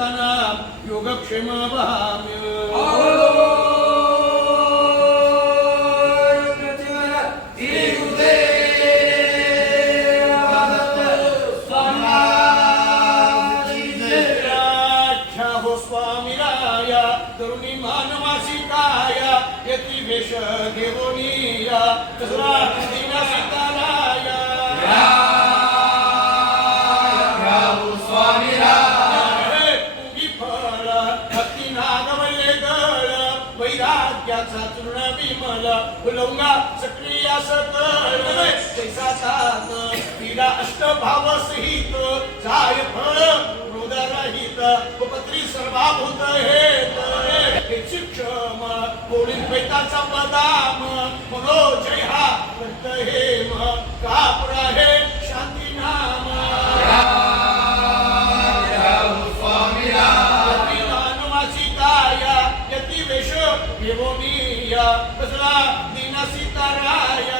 योगक्षेमा योगक्षेमावहाम्य Thank you. सत तिला अष्टभाव सहित चाय फळ हृदयरहित उपत्री सर्वाभूत हे शिक्षम कोणी पैताचा बदाम मनो जय हा प्रत हे काप रहे शांति शांती नाम स्वामी राम माझी काया यती वेश घेवो मी या कसला I sit Raya.